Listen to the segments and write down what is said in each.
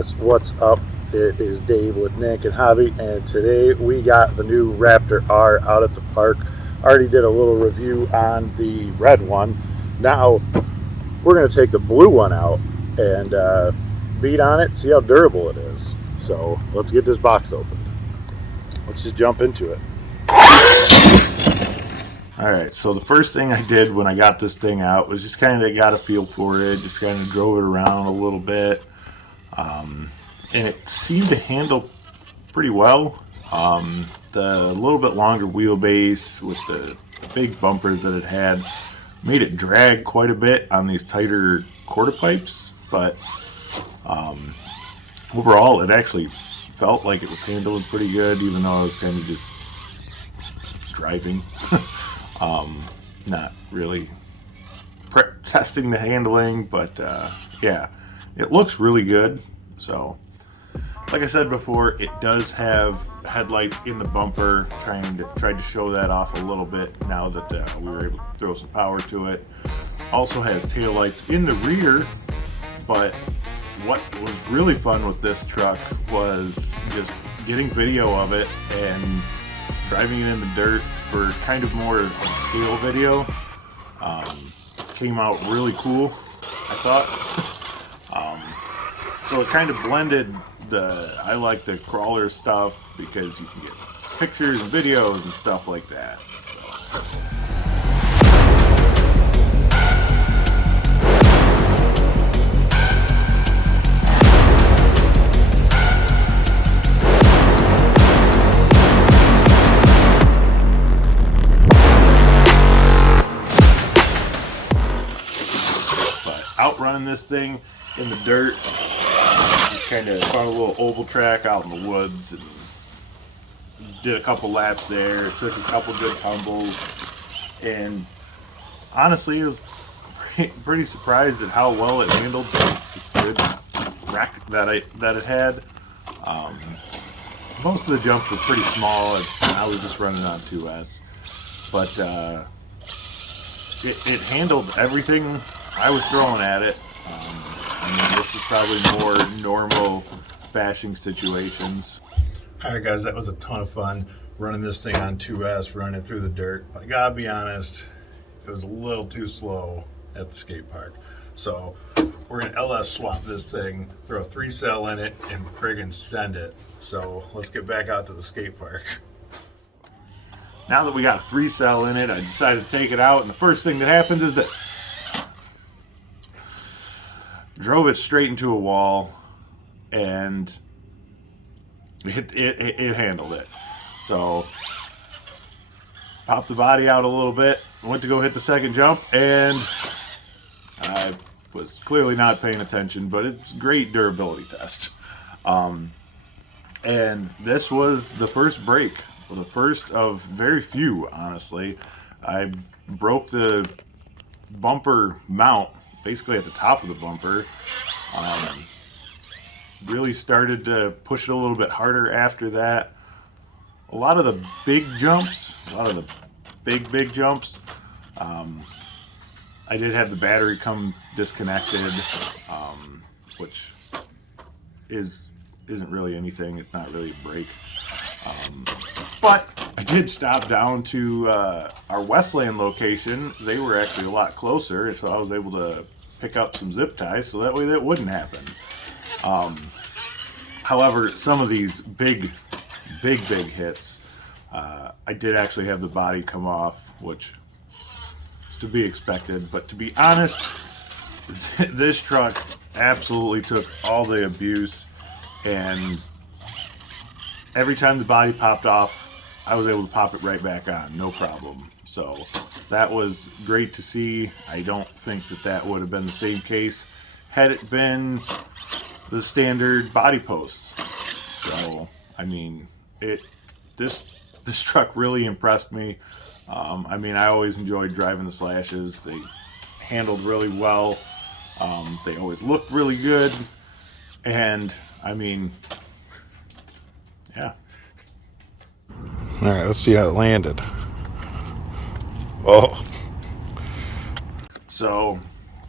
guys, what's up? It is Dave with Nankin Hobby, and today we got the new Raptor R out at the park. Already did a little review on the red one. Now we're going to take the blue one out and beat on it, see how durable it is. So let's get this box opened. Let's just jump into it. Alright, so the first thing I did when I got this thing out was just kind of got a feel for it, just kind of drove it around a little bit. And it seemed to handle pretty well. The little bit longer wheelbase with the big bumpers that it had made it drag quite a bit on these tighter quarter pipes, but overall it actually felt like it was handling pretty good, even though I was kind of just driving. Not really testing the handling, but yeah, it looks really good. So like I said before, it does have headlights in the bumper. Tried to show that off a little bit now that we were able to throw some power to it. Also has taillights in the rear, but what was really fun with this truck was just getting video of it and driving it in the dirt for kind of more of a scale video. Came out really cool, I thought. So it kind of blended I like the crawler stuff because you can get pictures and videos and stuff like that. Outrunning this thing in the dirt, just kind of found a little oval track out in the woods and did a couple laps there, took a couple good tumbles, and honestly I was pretty surprised at how well it handled this good wreck that it had. Most of the jumps were pretty small, and I was just running on 2S, but it handled everything I was throwing at it. I mean, this is probably more normal bashing situations. Alright guys, that was a ton of fun running this thing on 2S, running it through the dirt. I gotta be honest, it was a little too slow at the skate park. So we're gonna LS swap this thing, throw a 3-cell in it, and friggin' send it. So let's get back out to the skate park. Now that we got a 3-cell in it, I decided to take it out, and the first thing that happens is this. Drove it straight into a wall, and it handled it. So popped the body out a little bit, went to go hit the second jump, and I was clearly not paying attention, but it's a great durability test. And this was the first break, the first of very few, honestly. I broke the bumper mount basically at the top of the bumper. Really started to push it a little bit harder after that. A lot of the big jumps, big jumps, I did have the battery come disconnected, which isn't really anything. It's not really a break. But I did stop down to our Westland location. They were actually a lot closer, so I was able to pick up some zip ties so that way that wouldn't happen. However, some of these big hits, I did actually have the body come off, which is to be expected. But to be honest, this truck absolutely took all the abuse, and every time the body popped off, I was able to pop it right back on, no problem. So that was great to see. I don't think that would have been the same case had it been the standard body posts. So I mean, this truck really impressed me. I mean, I always enjoyed driving the Slashes. They handled really well. They always looked really good, and I mean, yeah. All right, let's see how it landed. Oh. So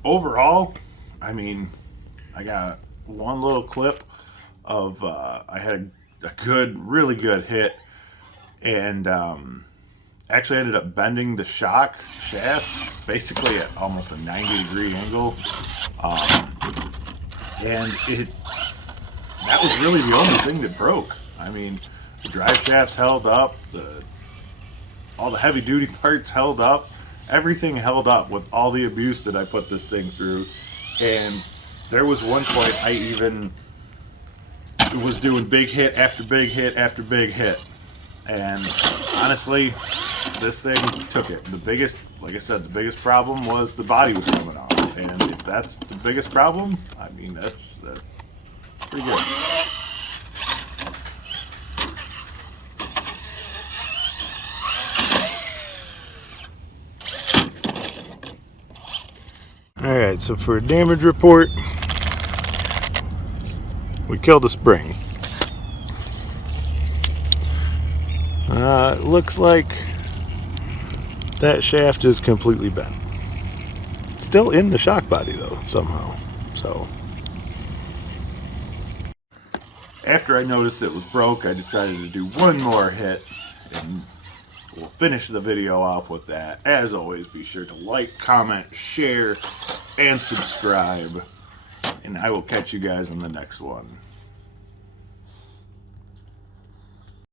overall, I mean, I got one little clip of I had a good, really good hit, and actually ended up bending the shock shaft basically at almost a 90-degree angle, and that was really the only thing that broke. I mean, the drive shafts held up, all the heavy duty parts held up, everything held up with all the abuse that I put this thing through. And there was one point I even was doing big hit after big hit after big hit, and honestly, this thing took it. The biggest, like I said, the biggest problem was the body was coming off, and if that's the biggest problem, I mean, that's pretty good. Alright, so for a damage report, we killed a spring. It looks like that shaft is completely bent. Still in the shock body though, somehow. So after I noticed it was broke, I decided to do one more hit, and we'll finish the video off with that. As always, be sure to like, comment, share, and subscribe. And I will catch you guys on the next one.